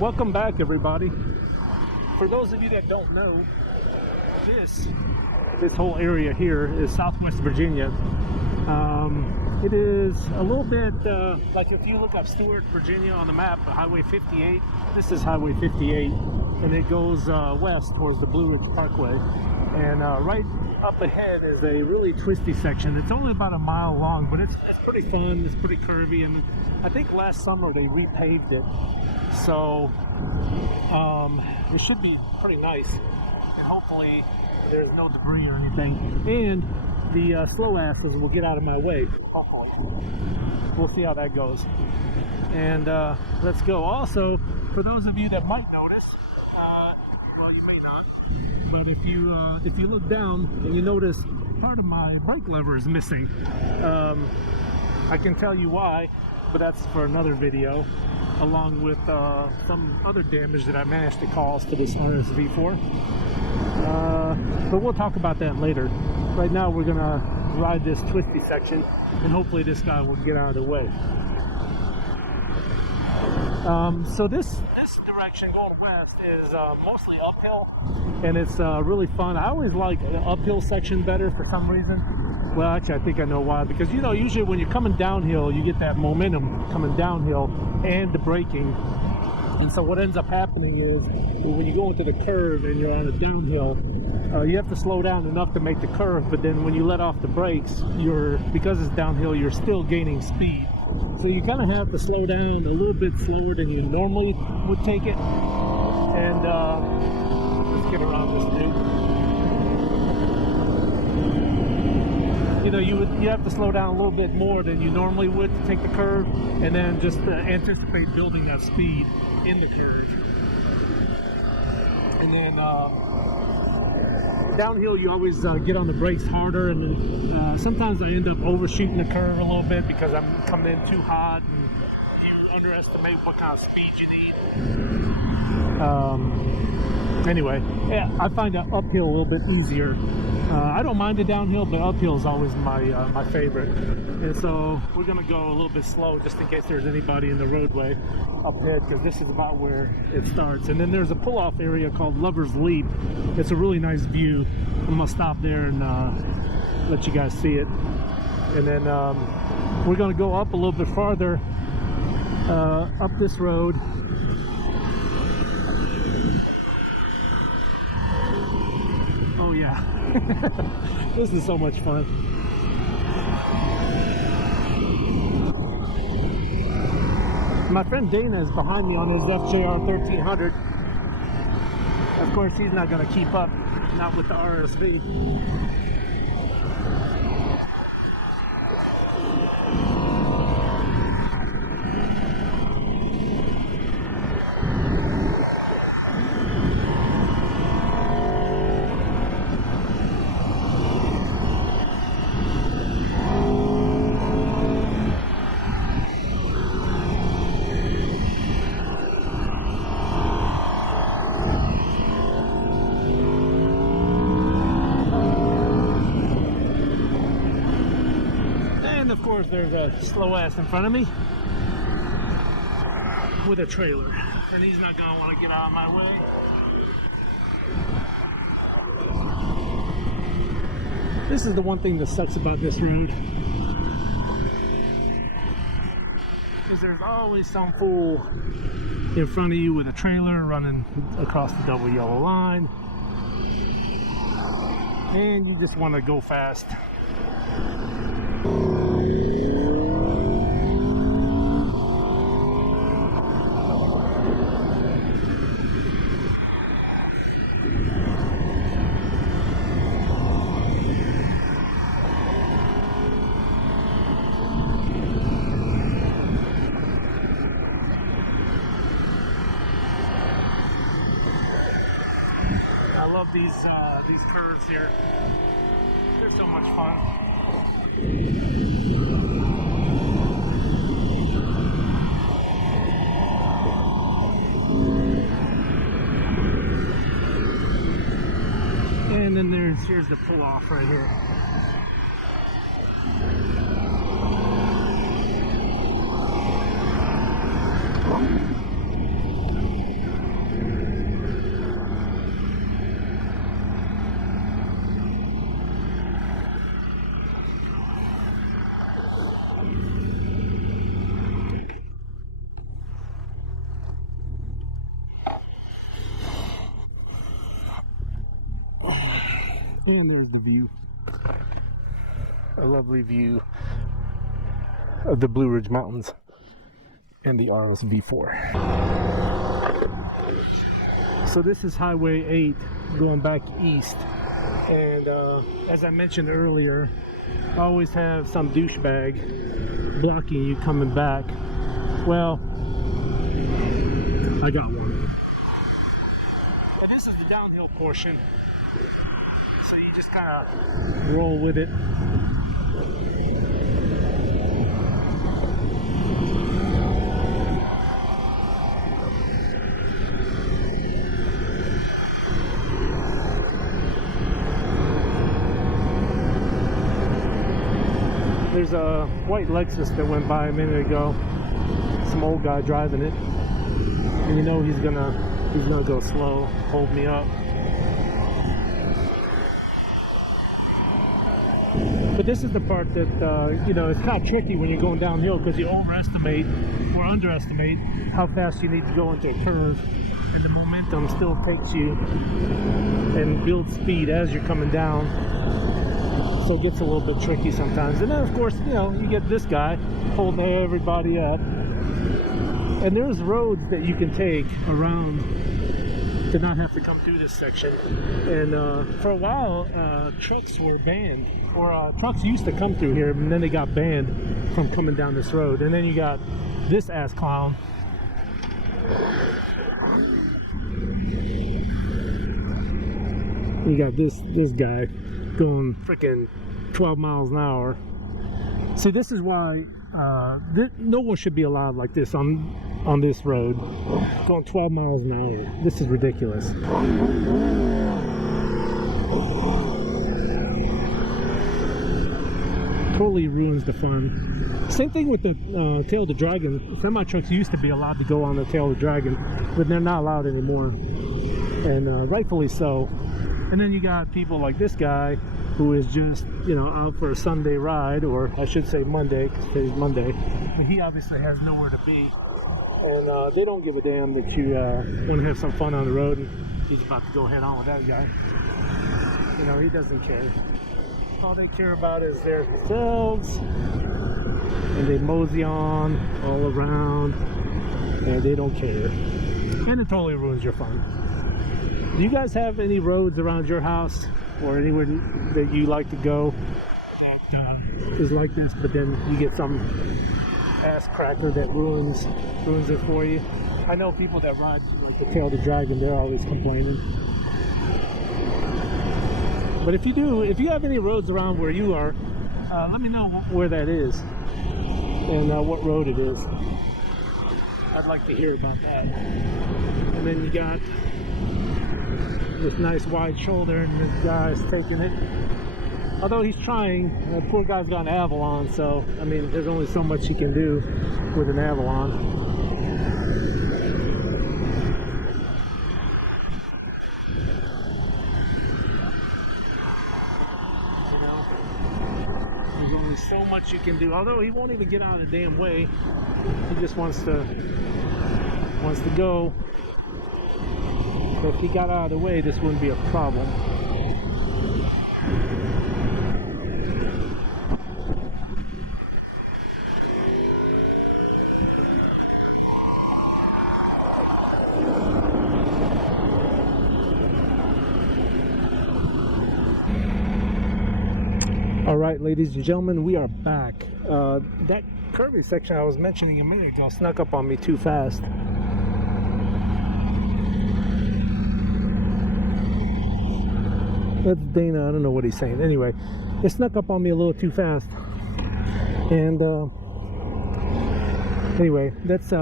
Welcome back, everybody. For those of you that don't know, this whole area here is Southwest Virginia. It is a little bit like if you look up Stewart, Virginia on the map, Highway 58. This is Highway 58, and it goes west towards the Blue Ridge Parkway. And right up ahead is a really twisty section. It's only about a mile long, but it's pretty fun. It's pretty curvy, and I think last summer they repaved it, so it should be pretty nice. And hopefully there's no debris or anything, and the slow asses will get out of my way. Hopefully, we'll see how that goes. And let's go. Also, for those of you that might notice, well, you may not, but if you look down and you notice part of my brake lever is missing. I can tell you why, but that's for another video, along with some other damage that I managed to cause to this RSV4. But we'll talk about that later. Right now we're gonna ride this twisty section, and hopefully this guy will get out of the way. So this direction going west is mostly uphill, and it's really fun. I always like the uphill section better for some reason. Well, actually, I think I know why. Because, you know, usually when you're coming downhill, you get that momentum coming downhill and the braking. And so what ends up happening is when you go into the curve and you're on a downhill, you have to slow down enough to make the curve. But then when you let off the brakes, because it's downhill, you're still gaining speed. So you kind of have to slow down a little bit slower than you normally would take it. And let's get around this thing. You know, you have to slow down a little bit more than you normally would to take the curve, and then just anticipate building that speed in the curve. And then downhill, you always get on the brakes harder, and sometimes I end up overshooting the curve a little bit because I'm coming in too hot, and you underestimate what kind of speed you need. Anyway, yeah, I find that uphill a little bit easier. I don't mind the downhill, but uphill is always my favorite. And so we're gonna go a little bit slow just in case there's anybody in the roadway up ahead, because this is about where it starts. And then there's a pull-off area called Lover's Leap. It's a really nice view. I'm gonna stop there and let you guys see it. And then we're gonna go up a little bit farther up this road. Oh yeah, this is so much fun. My friend Dana is behind me on his FJR 1300. Of course, he's not going to keep up, not with the RSV. Of course, there's a slow ass in front of me with a trailer, and he's not gonna want to get out of my way. This is the one thing that sucks about this road, because there's always some fool in front of you with a trailer running across the double yellow line, and you just want to go fast. I love these curves here. They're so much fun. And then here's the pull off right here. And there's the view. A lovely view of the Blue Ridge Mountains and the RSV4. So this is Highway 8 going back east. And as I mentioned earlier, I always have some douchebag blocking you coming back. Well, I got one. And this is the downhill portion. So you just kind of roll with it. There's a white Lexus that went by a minute ago. Some old guy driving it. And you know he's gonna go slow, hold me up. But this is the part that, you know, it's kind of tricky when you're going downhill because you overestimate or underestimate how fast you need to go into a curve, and the momentum still takes you and builds speed as you're coming down. So it gets a little bit tricky sometimes. And then, of course, you know, you get this guy holding everybody up. And there's roads that you can take around to not have to come through this section. And for a while, trucks were banned, or trucks used to come through here, and then they got banned from coming down this road. And then you got this ass clown. You got this guy going freaking 12 miles an hour. See, this is why no one should be allowed like this on this road, going 12 miles an hour. This is ridiculous. Totally ruins the fun. Same thing with the tail of the dragon. Semi trucks used to be allowed to go on the tail of the dragon, but they're not allowed anymore, and rightfully so. And then you got people like this guy who is just, you know, out for a Sunday ride, or I should say Monday, because today's Monday. But he obviously has nowhere to be. And they don't give a damn that you want to have some fun on the road, and he's about to go head on with that guy. You know, he doesn't care. All they care about is their themselves, and they mosey on all around, and they don't care. And it totally ruins your fun. Do you guys have any roads around your house or anywhere that you like to go that is like this, but then you get some ass cracker that ruins it for you? I know people that ride like the tail of the dragon, they're always complaining. But if you have any roads around where you are, let me know where that is and what road it is. I'd like to hear about that. And then you got this nice wide shoulder, and this guy's taking it. Although he's trying, the poor guy's got an Avalon, so I mean, there's only so much he can do with an Avalon. You know, there's only so much you can do. Although he won't even get out of the damn way. He just wants to go. If he got out of the way, this wouldn't be a problem. All right, ladies and gentlemen, we are back. That curvy section I was mentioning a minute ago snuck up on me too fast. That's Dana, I don't know what he's saying. Anyway, it snuck up on me a little too fast. And anyway, that's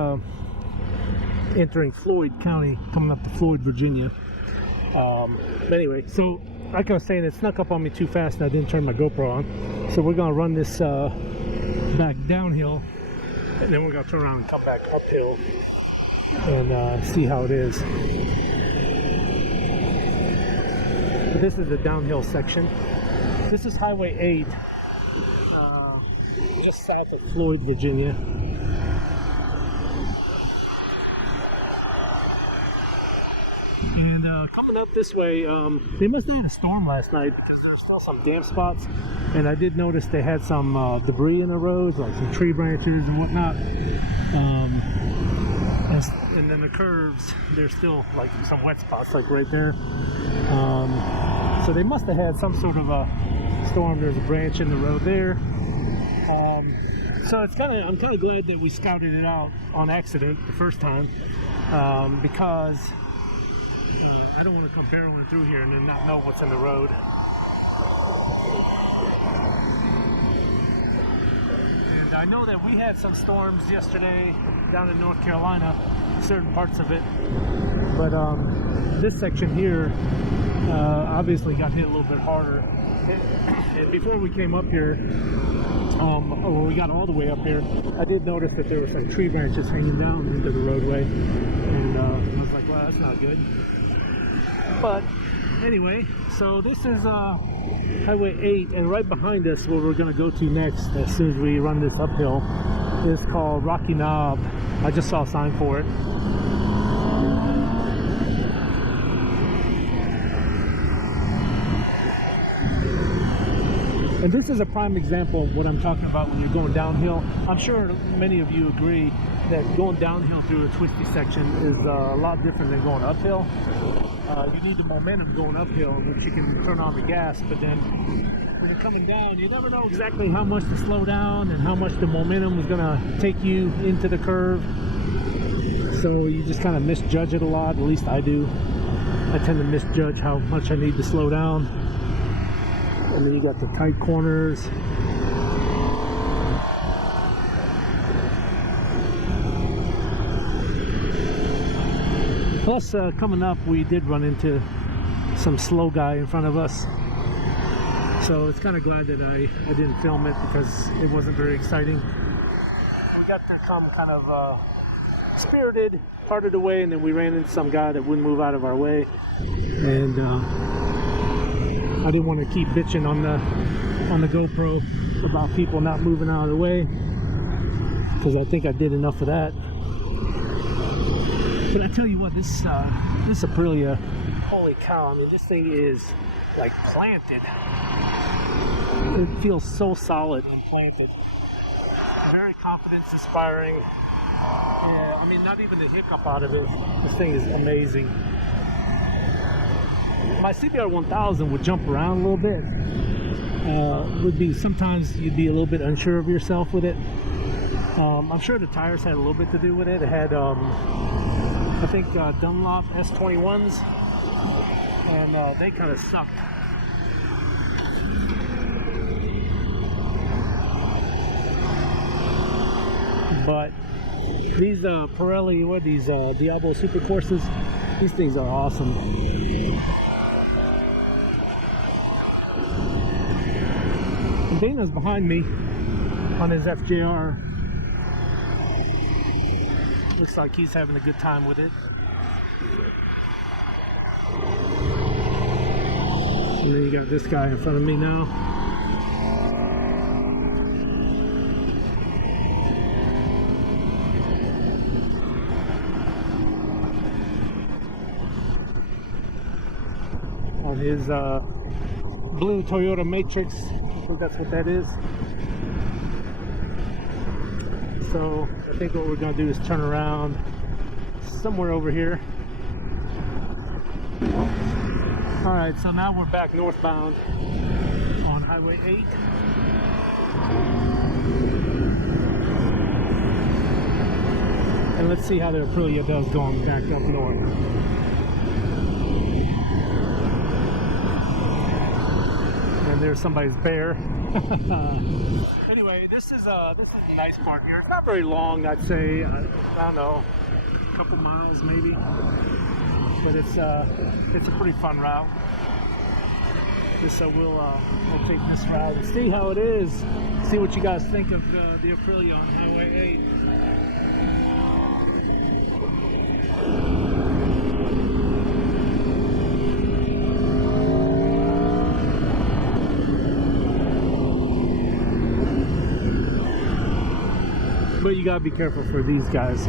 entering Floyd County, coming up to Floyd, Virginia. But anyway, so like I was saying, it snuck up on me too fast and I didn't turn my GoPro on. So we're gonna run this back downhill, and then we're gonna turn around and come back uphill and see how it is. This is the downhill section. This is Highway 8, just south of Floyd, Virginia. And coming up this way. They must have had a storm last night because there's still some damp spots, and I did notice they had some debris in the roads, like some tree branches and whatnot. And then the curves, there's still like some wet spots, like right there. So they must have had some sort of a storm. There's a branch in the road there. So I'm kind of glad that we scouted it out on accident the first time, because I don't want to come barreling through here and then not know what's in the road. And I know that we had some storms yesterday down in North Carolina, certain parts of it, but this section here obviously got hit a little bit harder. And before we came up here, when we got all the way up here, I did notice that there were some tree branches hanging down into the roadway, and I was like, well, that's not good. But anyway, so this is Highway 8, and right behind us, where we're going to go to next as soon as we run this uphill, is called Rocky Knob. I just saw a sign for it. And this is a prime example of what I'm talking about when you're going downhill. I'm sure many of you agree that going downhill through a twisty section is a lot different than going uphill. You need the momentum going uphill, which you can turn on the gas, but then when you're coming down, you never know exactly how much to slow down and how much the momentum is going to take you into the curve. So you just kind of misjudge it a lot, at least I do. I tend to misjudge how much I need to slow down. And then you got the tight corners. Plus, coming up, we did run into some slow guy in front of us. So it's kind of glad that I didn't film it because it wasn't very exciting. We got to come kind of spirited part of the way, and then we ran into some guy that wouldn't move out of our way. And I didn't want to keep bitching on the GoPro about people not moving out of the way, because I think I did enough of that. But I tell you what, this Aprilia, holy cow! I mean, this thing is like planted. It feels so solid and planted. Very confidence-inspiring. Yeah, I mean, not even a hiccup out of it. This thing is amazing. My CBR 1000 would jump around a little bit. Would be sometimes you'd be a little bit unsure of yourself with it. I'm sure the tires had a little bit to do with it. It had, I think, Dunlop S21s, and they kind of suck. But these Pirelli, what are these, Diablo Super Courses? These things are awesome. And Dana's behind me on his FJR. Looks like he's having a good time with it. And then you got this guy in front of me now. On his blue Toyota Matrix. I think that's what that is. So I think what we're going to do is turn around somewhere over here. Alright, so now we're back northbound on Highway 8. And let's see how the Aprilia does going back up north. And there's somebody's bear. Anyway, this is a nice part here. It's not very long, I'd say. I don't know, a couple miles maybe. But it's a pretty fun route. So we'll take this route and see how it is. See what you guys think of the Aprilia on Highway 8. But you gotta be careful for these guys.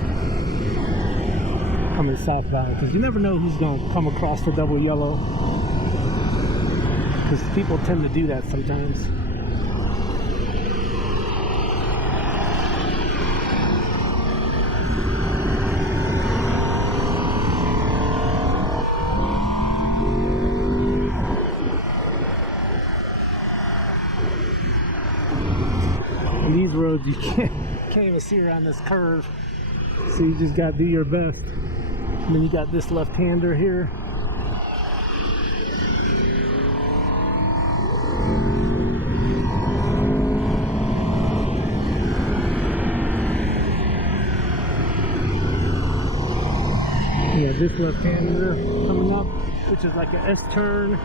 I coming southbound, because you never know who's going to come across the double yellow, because people tend to do that sometimes. And these roads, you can't even see around this curve, so you just got to do your best. And then you got this left-hander here. Yeah, this left-hander coming up, which is like an S-turn.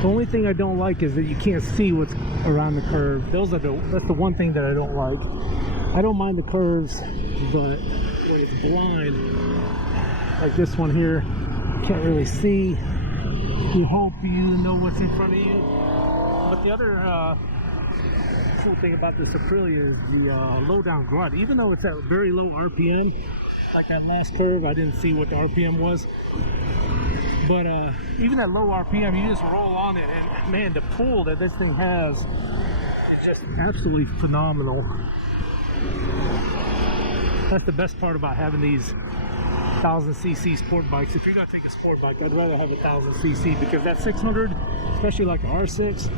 The only thing I don't like is that you can't see what's around the curve. That's the one thing that I don't like. I don't mind the curves, but when it's blind, like this one here, you can't really see. You hope you know what's in front of you. But the other cool thing about this Aprilia is the low down grunt. Even though it's at very low RPM, like that last curve, I didn't see what the RPM was. But even at low RPM, you just roll on it, and man, the pull that this thing has is just absolutely phenomenal. That's the best part about having these 1000cc sport bikes. If you're gonna take a sport bike, I'd rather have a 1000cc, because that 600, especially like the R6,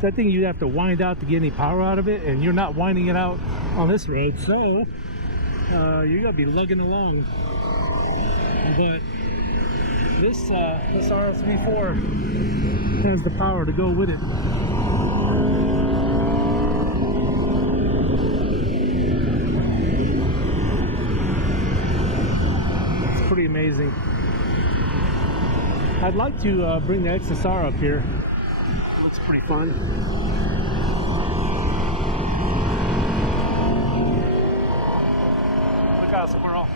that thing you have to wind out to get any power out of it, and you're not winding it out on this road, so you're gonna be lugging along. But this RSV4 has the power to go with it. It's pretty amazing. I'd like to bring the XSR up here. It looks pretty fun. Look out, squirrel.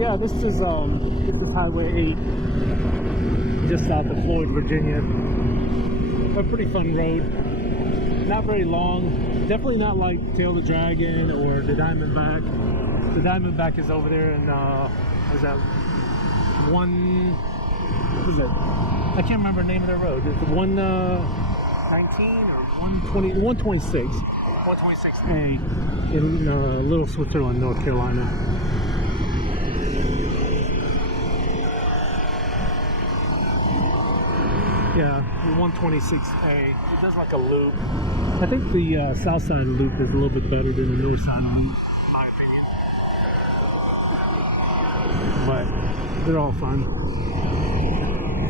Yeah, this is Highway 8, just south of Floyd, Virginia. A pretty fun road. Not very long. Definitely not like Tail the Dragon or the Diamondback. The Diamondback is over there, and is that what is it? I can't remember the name of the road. Is it 119 or 120? 126. 126A in Little Switzerland, North Carolina. Yeah, 126A. It does like a loop. I think the south side loop is a little bit better than the north side loop, in my opinion. But they're all fun.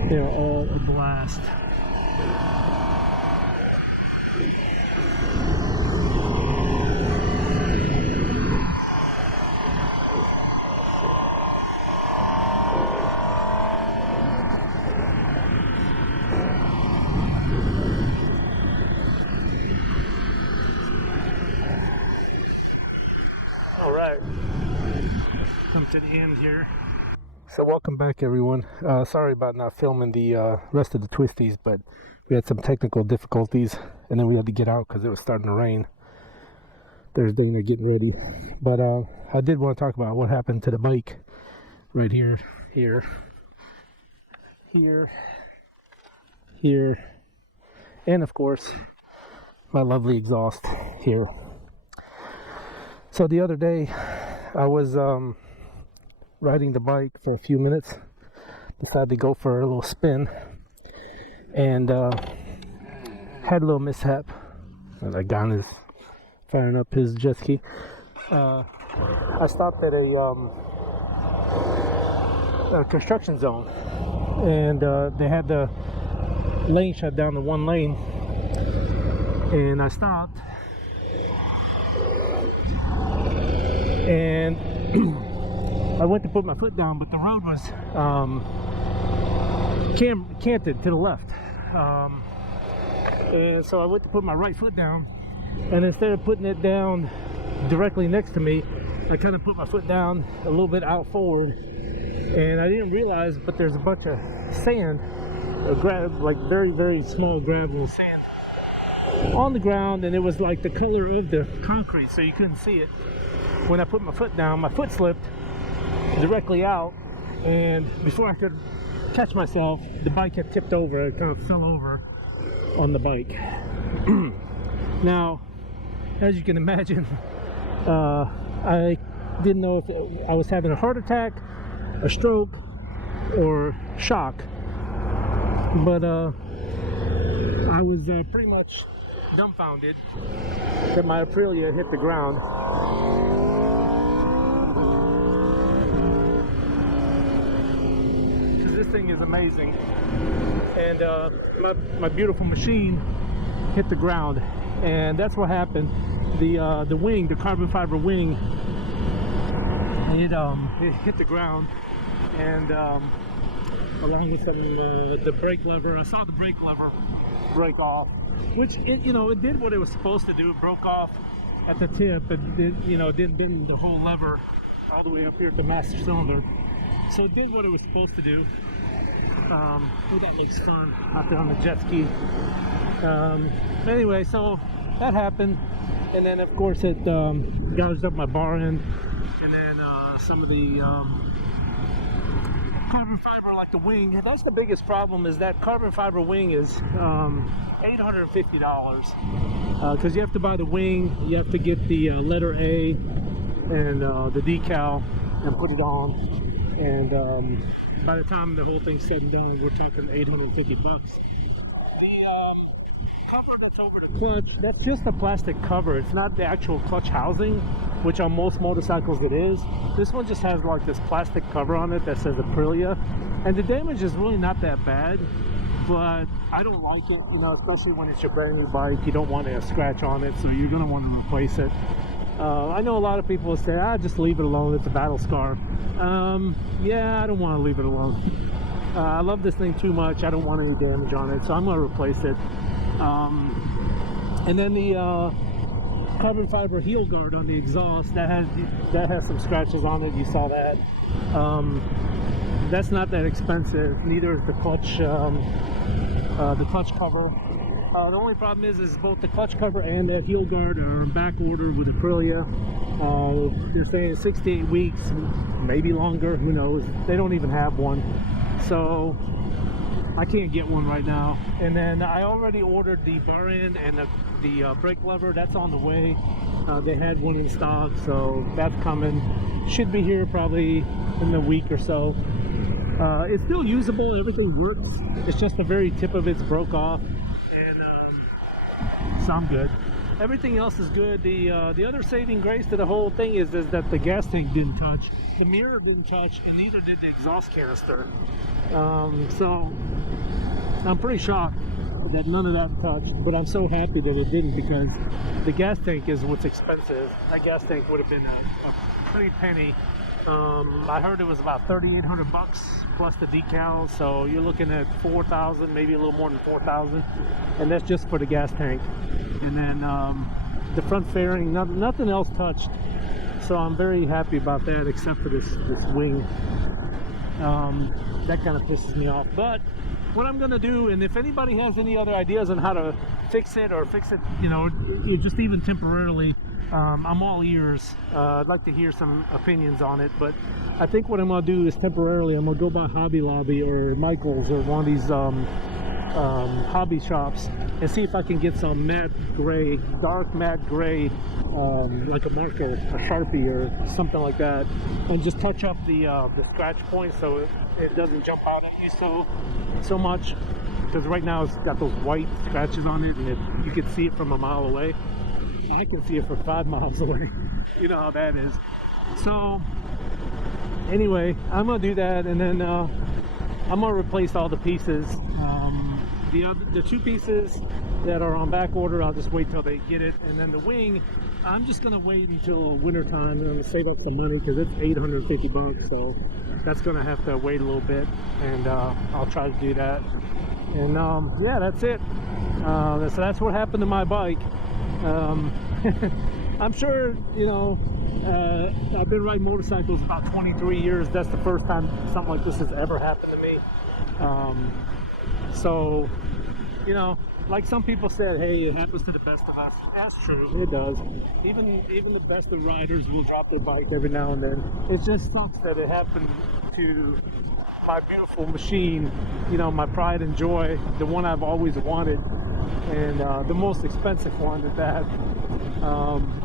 They're all a blast. Come to the end here. So welcome back, everyone. Sorry about not filming the rest of the twisties, but we had some technical difficulties, and then we had to get out because it was starting to rain. Thursday, and they're getting ready. But I did want to talk about what happened to the bike right here, here, and of course my lovely exhaust here. So the other day I was riding the bike for a few minutes, decided to go for a little spin, and had a little mishap. That guy is firing up his jet ski. I stopped at a construction zone, and they had the lane shut down to one lane, and I stopped, and I went to put my foot down, but the road was canted to the left. And so I went to put my right foot down, and instead of putting it down directly next to me, I kind of put my foot down a little bit out forward, and I didn't realize, but there's a bunch of sand, like very, very small gravel sand on the ground, and it was like the color of the concrete, so you couldn't see it. When I put my foot down, my foot slipped directly out, and before I could catch myself, the bike had tipped over. It kind of fell over on the bike. Now, as you can imagine, I didn't know if I was having a heart attack, a stroke, or shock, but I was pretty much dumbfounded that my Aprilia hit the ground. Because this thing is amazing, and my beautiful machine hit the ground, and that's what happened. The wing, the carbon fiber wing, it hit the ground, and along with some the brake lever, I saw the brake lever break off, which it did what it was supposed to do. It broke off at the tip, but it didn't bend the whole lever all the way up here at the master cylinder. So it did what it was supposed to do. Oh, that looks fun out there on the jet ski. Anyway, so that happened, and then of course it gouged up my bar end, and then some of the carbon fiber, like the wing. That's the biggest problem, is that carbon fiber wing is $850, because you have to buy the wing, you have to get the letter A and the decal and put it on, and by the time the whole thing's said and done, we're talking 850 bucks. The cover that's over the clutch, that's just a plastic cover. It's not the actual clutch housing, which on most motorcycles it is. This one just has like this plastic cover on it that says Aprilia, and the damage is really not that bad, but I don't like it, especially when it's your brand new bike. You don't want a scratch on it, so you're going to want to replace it. I know a lot of people say, just leave it alone, it's a battle scar. Yeah, I don't want to leave it alone. I love this thing too much. I don't want any damage on it, so I'm going to replace it. And then the carbon fiber heel guard on the exhaust, that has some scratches on it. You saw that. That's not that expensive. Neither is the clutch cover. The only problem is both the clutch cover and that heel guard are back order with Aprilia. They're saying 6 to 8 weeks, maybe longer, who knows. They don't even have one, so I can't get one right now. And then I already ordered the bar end and the brake lever. That's on the way. They had one in stock, so that's coming. Should be here probably in a week or so. It's still usable, everything works. It's just the very tip of it's broke off, and so I'm good. Everything else is good. The other saving grace to the whole thing is that the gas tank didn't touch, the mirror didn't touch, and neither did the exhaust canister. So I'm pretty shocked that none of that touched, but I'm so happy that it didn't, because the gas tank is what's expensive. That gas tank would have been a pretty penny. I heard it was about 3,800 bucks plus the decals, so you're looking at 4,000, maybe a little more than 4,000, and that's just for the gas tank. And then the front fairing, nothing else touched, so I'm very happy about that, except for this wing. That kind of pisses me off. But what I'm gonna do, and if anybody has any other ideas on how to fix it, or fix it, just even temporarily, I'm all ears. I'd like to hear some opinions on it, but I think what I'm gonna do is temporarily I'm gonna go by Hobby Lobby or Michael's or one of these hobby shops and see if I can get some matte gray, dark matte gray, like a marker, a Sharpie or something like that, and just touch up the scratch points so it doesn't jump out at me so much, because right now it's got those white scratches on it, and you can see it from a mile away. I can see it from 5 miles away. You know how that is. So anyway, I'm gonna do that, and then I'm gonna replace all the pieces. The 2 pieces that are on back order, I'll just wait till they get it, and then the wing, I'm just gonna wait until winter time, and I'm gonna save up the money because it's 850 bucks, so that's gonna have to wait a little bit, and I'll try to do that. And yeah, that's it. So that's what happened to my bike. I'm sure, you know, I've been riding motorcycles about 23 years. That's the first time something like this has ever happened to me. So, you know, like some people said, hey, it happens to the best of us. That's true, it does. Even the best of riders will drop their bike every now and then. It just sucks that it happened to my beautiful machine, you know, my pride and joy, the one I've always wanted, and the most expensive one at that.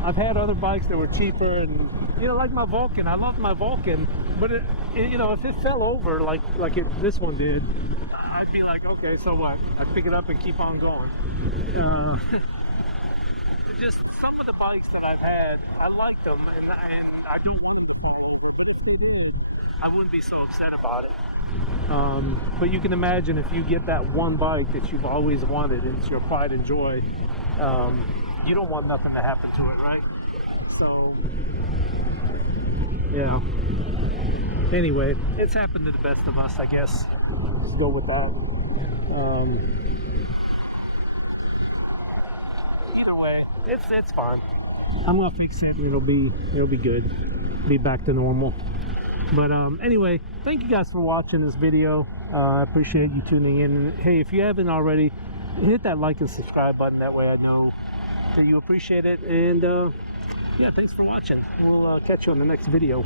I've had other bikes that were cheaper, and you know, like my Vulcan. I love my Vulcan, but it you know, if it fell over like this one did, I'd be like, okay, so what? I'd pick it up and keep on going. Just some of the bikes that I've had, I like them, and I don't. I wouldn't be so upset about it. But you can imagine if you get that one bike that you've always wanted, and it's your pride and joy, you don't want nothing to happen to it, right? So, yeah. Anyway, it's happened to the best of us, I guess. Just go with that. Either way, it's fine. I'm gonna fix it, and it'll be good. Be back to normal. But anyway, thank you guys for watching this video. I appreciate you tuning in. And hey, if you haven't already, hit that like and subscribe button. That way I know that you appreciate it. And yeah, thanks for watching. We'll catch you on the next video.